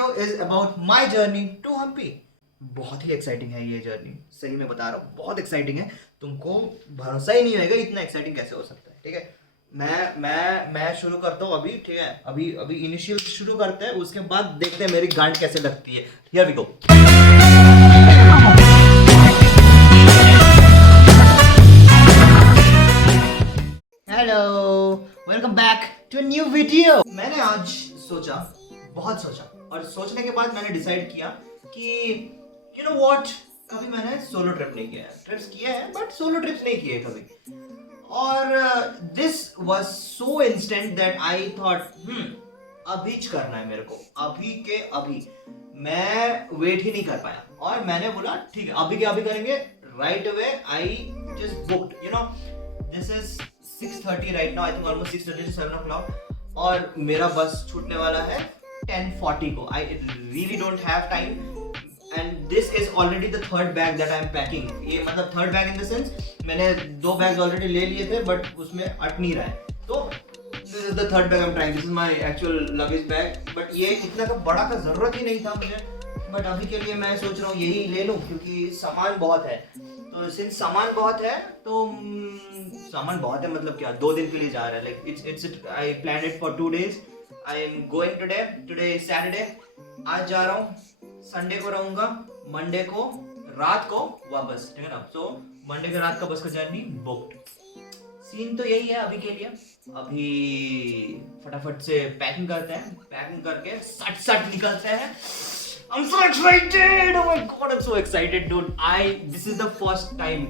Video is about my journey to Hampi. बहुत ही एक्साइटिंग है ये जर्नी, सही में बता रहा हूँ, बहुत एक्साइटिंग है। तुमको भरोसा ही नहीं होगा इतना एक्साइटिंग कैसे हो सकता है। ठीक है, मैं शुरू करता हूँ अभी। ठीक है, अभी अभी इनिशियल शुरू करते हैं, उसके बाद देखते हैं मेरी गांड कैसे लगती है। Here we go. Hello, welcome back to new video. मैंने आज सोचा, बहुत सोचा, और सोचने के बाद मैंने डिसाइड किया कि यू नो व्हाट, कभी मैंने सोलो ट्रिप नहीं किया है। ट्रिप्स किए हैं बट सोलो ट्रिप्स नहीं किए कभी। और this was so instant that I thought अभी करना है मेरे को, अभी के अभी। मैं वेट ही नहीं कर पाया और मैंने बोला ठीक है, अभी के अभी करेंगे। Right away I just booked, you know, this is 6:30 right now, I think almost 6:30 to 7 o'clock, और मेरा बस छूटने वाला है 10:40 को। I really don't have time and this is already the third bag that I am packing. ये मतलब third bag in the sense, मैंने 2 बैग्स ऑलरेडी ले लिए थे बट उसमें अट नहीं रहा है। तो this is the third bag I am trying, this is my actual luggage bag. But ये इतना का बड़ा का जरूरत ही नहीं था मुझे, बट अभी के लिए मैं सोच रहा हूँ यही ले लूँ क्योंकि सामान बहुत है। तो सिंस सामान बहुत है तो सामान बहुत है मतलब क्या, 2 दिन के लिए जा रहा है। Like it's I plan it for 2 days। I am going today is Saturday, आज जा रहा हूँ, संडे को रहूंगा, मंडे को रात को वापस। ठीक है ना, सो मंडे के रात का बस का जर्नी बुक्ड। सीन तो यही है अभी के लिए। अभी फटाफट से पैकिंग करते हैं, पैकिंग करके सट सट निकलते हैं। I'm so excited! Oh my god, I'm so excited, dude. This is the first time,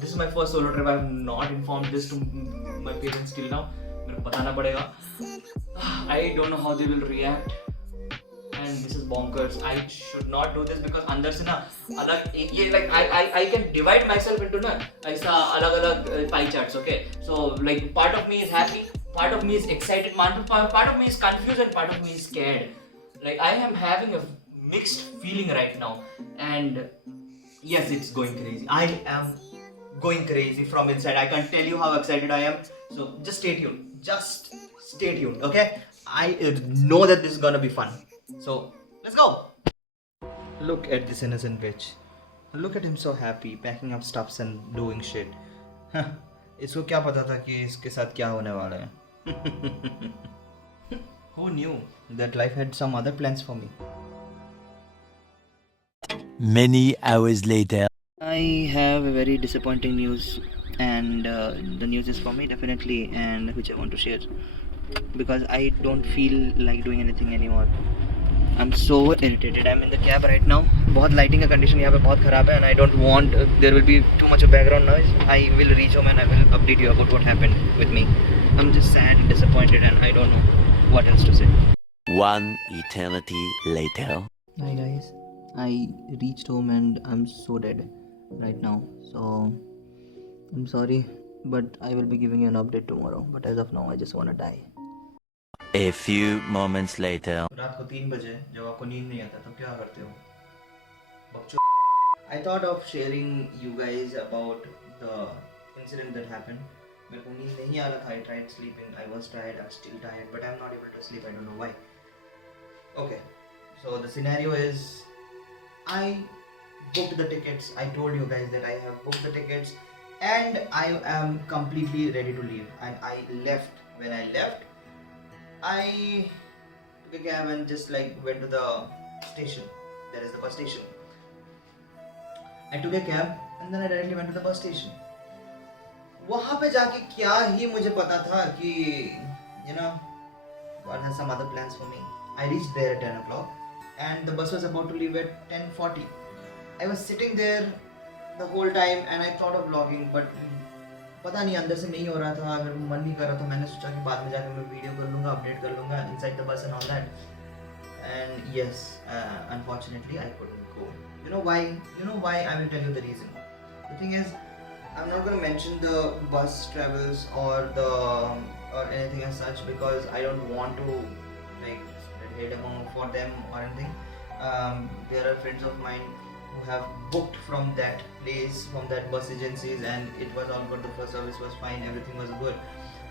this is my first solo trip. I have not informed this to my parents till now. मेरे को बताना पड़ेगा. I don't know how they will react. And this is bonkers. I should not do this because अंदर से ना अलग ये like I can divide myself into ना ऐसा अलग अलग pie charts. Okay, so like part of me is happy, part of me is excited, part of me is confused, and part of me is scared. Like I am having a mixed feeling right now, and yes, it's going crazy. I am going crazy from inside. I can't tell you how excited I am. So just stay tuned. Just stay tuned, okay? I know that this is gonna be fun. So let's go. Look at this innocent bitch. Look at him, so happy, packing up stuffs and doing shit. इसको क्या पता था कि इसके साथ क्या होने वाला है? Who knew that life had some other plans for me? Many hours later. I have a very disappointing news, and the news is for me definitely, and which I want to share because I don't feel like doing anything anymore. I'm so irritated. I'm in the cab right now. बहुत lighting का condition यहाँ पे बहुत ख़राब है, and I don't want there will be too much of background noise. I will reach home and I will update you about what happened with me. I'm just sad and disappointed, and I don't know what else to say. One eternity later. Hi guys. I reached home and I'm so dead right now, so I'm sorry, but I will be giving you an update tomorrow. But as of now, I just want to die. A few moments later. रात को 3 बजे जब आपको नींद नहीं आता तो क्या करते हो? बकचोद। I thought of sharing you guys about the incident that happened. मेरे को नींद नहीं आ रहा था. I tried sleeping. I was tired. I'm still tired, but I'm not able to sleep. I don't know why. Okay, so the scenario is, I booked the tickets. I told you guys that I have booked the tickets and I am completely ready to leave, and I left. When I left, I took a cab and just like went to the station. There is the bus station. I took a cab and then I directly went to the bus station. वहाँ पे जाके क्या ही मुझे पता था कि you know God has some other plans for me. I reached there at 10 o'clock. And the bus was about to leave at 10:40. I was sitting there the whole time and I thought of vlogging, but पता नहीं अंदर से नहीं हो रहा था, मेरे को मन नहीं कर रहा था। मैंने सोचा कि बाद में जाकर मैं वीडियो कर लूँगा, अपडेट कर लूँगा inside the bus and all that. And yes, unfortunately I couldn't go. You know why? You know why? I will tell you the reason. The thing is, I'm not going to mention the bus travels or anything as such because I don't want to like hate among for them or anything. There are friends of mine who have booked from that place, from that bus agencies, and it was all good. The first service was fine, everything was good.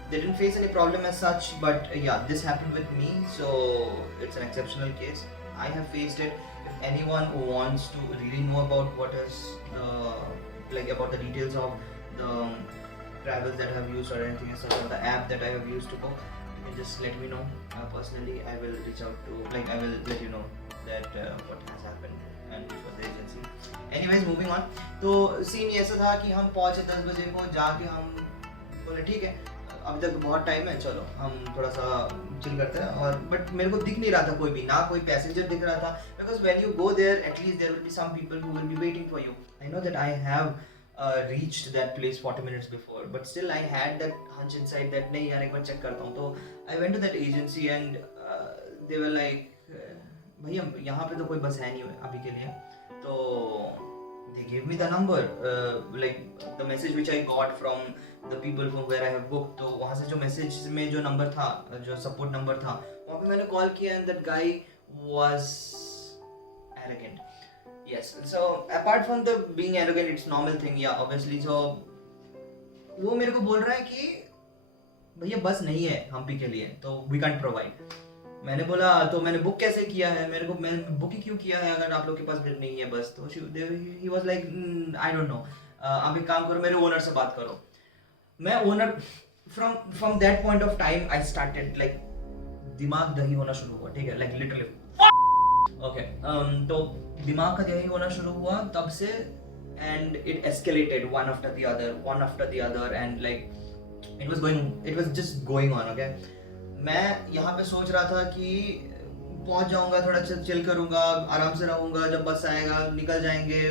They didn't face any problem as such, but yeah, this happened with me, so it's an exceptional case. I have faced it. If anyone wants to really know about what is about the details of the travels that I have used or anything such, or the app that I have used to book, you can just let me know. Personally, I will reach out to, I will let you know that what has happened and for the agency. Anyways, moving on. तो सीन ऐसा था कि हम पहुंचे 10 बजे को, जाके हम बोले ठीक है अभी तक बहुत टाइम है, चलो हम थोड़ा सा चिल करते हैं. और बट मेरे को दिख नहीं रहा था कोई भी, ना कोई पैसेंजर दिख रहा था, because when you go there at least there will be some people who will be waiting for you. I know that I have reached that place 40 minutes before, but still I had that hunch inside that नहीं यार एक बार चेक करता हूँ. तो I went to that agency and they were like भैया यहाँ पे तो कोई बस है नहीं अभी के लिए. तो they gave me the number, the message which I got from the people from where I have booked. तो वहाँ से जो मैसेज में जो नंबर था, जो सपोर्ट नंबर था, वहाँ पे मैंने कॉल किया and that guy was arrogant. Yes, so apart from the being arrogant, it's normal thing, yeah, obviously. So वो मेरे को बोल रहा है कि भैया बस नहीं है हम्पी के लिए, तो we can't provide. मैंने बोला तो मैंने बुक कैसे किया है, मेरे को मैं बुक ही क्यों किया है अगर आप लोग के पास नहीं है बस. तो he was like I don't know. आप एक काम करो, मेरे ओनर से बात करो. मैं owner from that point of time I started दिमाग दही होना शुरू हुआ, ठीक है, literally okay. तो दिमाग का दही होना शुरू हुआ तब से, and it escalated one after the other and it was just going on. Okay, मैं यहाँ पे सोच रहा था कि पहुँच जाऊँगा, थोड़ा चिल करूँगा, आराम से रहूँगा, जब बस आएगा निकल जाएंगे,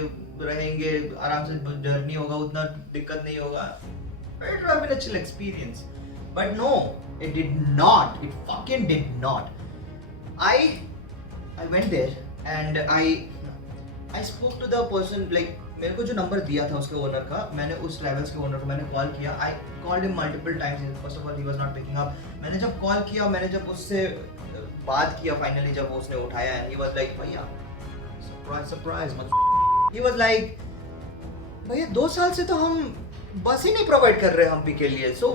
रहेंगे आराम से, जर्नी होगा, उतना दिक्कत नहीं होगा. It would have been a chill experience, but no, it did not. It fucking did not. I went there and I spoke to the person, मेरे को जो नंबर दिया था उसके ओनर का, मैंने उस ट्रैवल्स के ओनर को मैंने कॉल किया. I called him multiple times. First of all, he was not picking up. मैंने जब कॉल किया, मैंने जब उससे बात किया, फाइनली जब उसने उठाया, and he was like भैया surprise he was like भैया 2 साल से तो हम बस ही नहीं प्रोवाइड कर रहे हम्पी के लिए, सो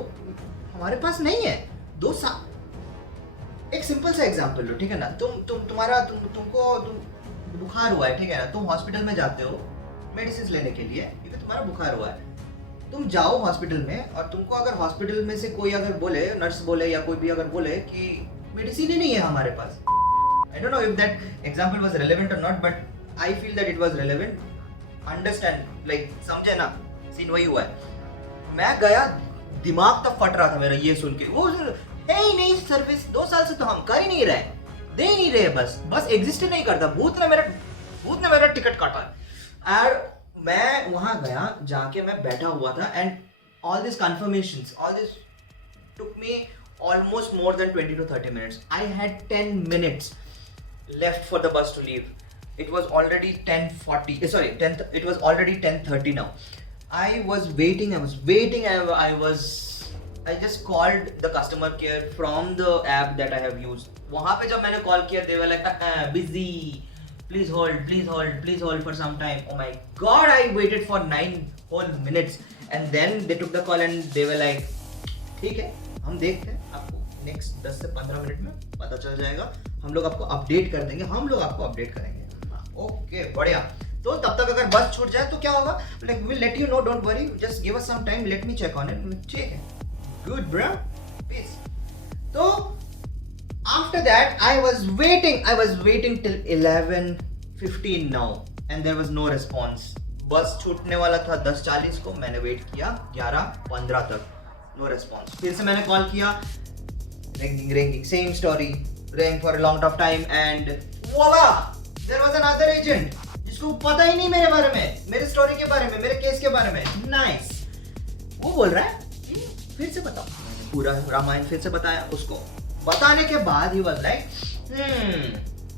हमारे पास नहीं है 2 साल. एक सिंपल सा एग्जांपल लो, ठीक है ना, तुमको बुखार हुआ है, ठीक है ना, तुम हॉस्पिटल में जाते हो मेडिसिन लेने के लिए क्योंकि तुम्हारा बुखार हुआ है. तुम जाओ हॉस्पिटल में और तुमको अगर हॉस्पिटल में से कोई अगर बोले, नर्स बोले या कोई भी अगर बोले कि मेडिसिन ही नहीं है हमारे पास. I don't know if that example was relevant और not, but I feel that it was relevant. Understand, समझे ना, सीन वही हुआ है. मैं गया, दिमाग तक फट रहा था मेरा ये सुन के. वो है ही नहीं सर्विस, 2 साल से तो हम कर ही नहीं रहे, दे ही नहीं रहे, बस एग्जिस्ट ही नहीं करता. भूत ने मेरा टिकट काटा. और मैं वहां गया, जाके मैं बैठा हुआ था, and all this confirmations, all this took me almost more than 20 to 30 minutes. I had 10 minutes left for the bus to leave. It was already 10:40. It was already 10:30 now. I was waiting. I just called the customer care from the app that I have used. वहाँ पे जब मैंने कॉल किया, they were like busy. Please hold for some time. Oh my God! I waited for 9 whole minutes, and then they took the call and they were like, ठीक है, हम देखते हैं, आपको नेक्स्ट 10 से 15 मिनट में पता चल जाएगा, हम लोग आपको अपडेट कर देंगे, ओके बढ़िया. तो तब तक अगर बस छूट जाए तो क्या होगा, we'll let you know, don't worry, just give us some time, let me check on it. ठीक है, good bro, peace. तो after that I was waiting till 11:15 now and there was no response. बस छूटने वाला था 10:40 को, मैंने वेट किया 11:15 तक, नो रेस्पॉन्स. फिर से मैंने कॉल किया, ringing, same story, rang for a long time and voila, there was another agent जिसको पता ही नहीं मेरे बारे में, मेरे स्टोरी के बारे में, मेरे केस के बारे में. नाइस. वो बोल रहा है फिर से बताओ, पूरा रामायण फिर से बताया उसको. बताने के बाद ही was like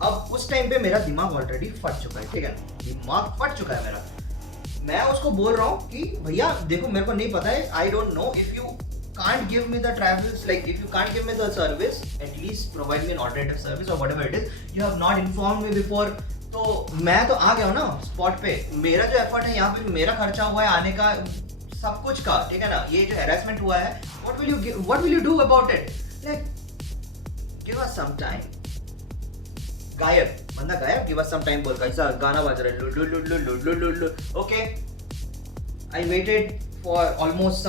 अब उस टाइम पे मेरा दिमाग ऑलरेडी फट चुका है, ठीक है, दिमाग फट चुका है मेरा. मैं उसको बोल रहा हूँ कि भैया देखो मेरे को नहीं पता है, आई don't know, if you can't give me the travels, if you can't give me the service, at least provide me an alternative service or whatever it is. You have not informed me before. तो मैं तो आ गया हूँ ना स्पॉट पे, मेरा जो एफर्ट है यहाँ पे, मेरा खर्चा हुआ है आने का, सब कुछ का, ठीक है ना, ये जो हैरेसमेंट हुआ है, what will you do about it? Like give us some time. गायब, बंदा गायब, गिव अस सम टाइम बोल, कैसा गाना बज रहा है, लु लु लु लु लु लु लु लु, okay. I waited for almost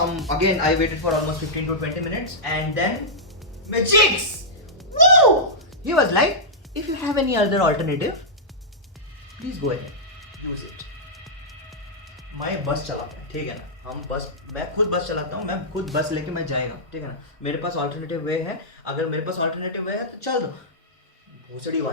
15 to 20 minutes and then my cheeks, woo, he was like, if you have any other alternative please go ahead, use it। मैं बस चलाता हूँ, ठीक है ना, मैं खुद बस चलाता हूँ, मैं खुद बस लेके मैं जाएगा, ठीक है ना, मेरे पास ऑल्टरनेटिव वे है, अगर मेरे पास ऑल्टरनेटिव वे है तो चल दो, भोसड़ी बात।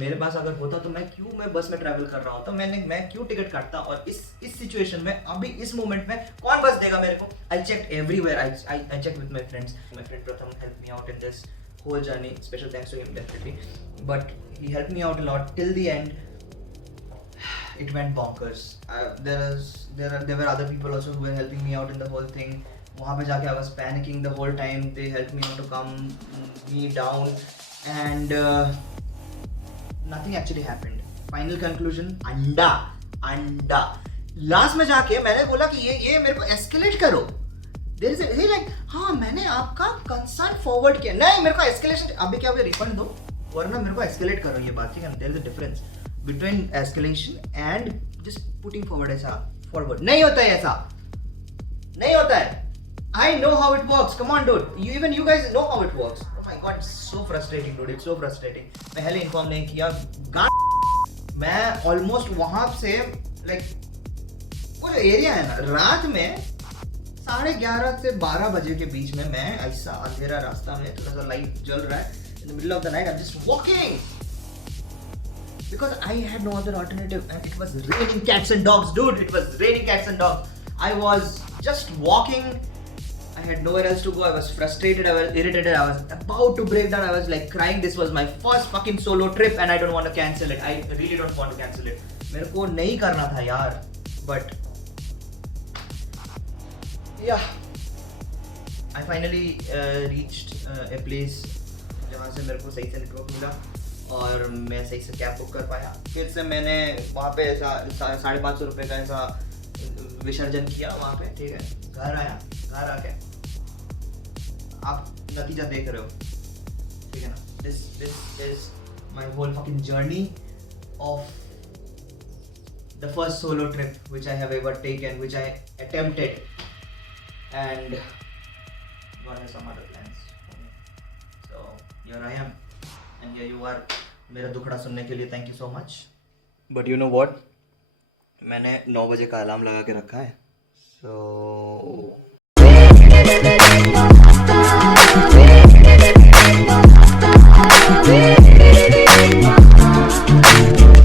मेरे पास अगर होता तो मैं बस में ट्रैवल कर रहा होता, मैं क्यों टिकट काटता, और इस सिचुएशन में अभी इस मोमेंट में कौन बस देगा मेरे को। I checked everywhere, I checked with my friends, my friend Pratham help me out in this whole journey, special thanks to him definitely, but he helped me out a lot till the end। It went bonkers। there were other people also who were helping me out in the whole thing। वहाँ पे जाके I was panicking the whole time, they helped me out to calm me down and nothing actually happened। Final conclusion, अंडा। लास्ट में जाके मैंने बोला कि ये मेरे को एस्केलेट करो। देयर इज ए लाइक, हाँ मैंने आपका कंसर्न फॉरवर्ड किया, नहीं मेरे को एस्केलेशन, अभी क्या रिफंड दो वरना मेरे को एस्केलेट करो, ये बात, ठीक है। There is a difference between escalation and just putting forward, ऐसा फॉरवर्ड नहीं होता है, ऐसा नहीं होता है। I know how it works, come on dude, even you guys know how it works। Oh my god, it's so frustrating dude, it's so frustrating। पहले इन्फॉर्म नहीं किया, मैं ऑलमोस्ट वहां से लाइक वो जो एरिया है ना, रात में 11:30 से 12 बजे के बीच में मैं ऐसा अंधेरा रास्ता में, थोड़ा सा लाइट जल रहा है, in the middle of the night I'm just walking because I had no other alternative and it was raining cats and dogs dude, it was raining cats and dogs। I was just walking, I had nowhere else to go, I was frustrated, I was irritated, I was about to break down, I was like crying। This was my first fucking solo trip and I don't want to cancel it, I really don't want to cancel it। मेरे को नहीं करना था यार, but yeah, I finally reached a place जहाँ से मेरे को सही से नेटवर्क मिला और मैं सही से कैब बुक कर पाया। फिर से मैंने वहाँ पे ऐसा 550 रुपये का ऐसा विसर्जन किया वहाँ पे, ठीक है। घर आया, घर आके आप नतीजा देख रहे हो, ठीक है ना। This is my whole fucking journey of the first solo trip which I have ever taken, which I attempted and God has some other plans for me। So here I am and here you are। मेरा दुखड़ा सुनने के लिए thank you so much। But you know what, मैंने 9 बजे का अलार्म लगा के रखा है, so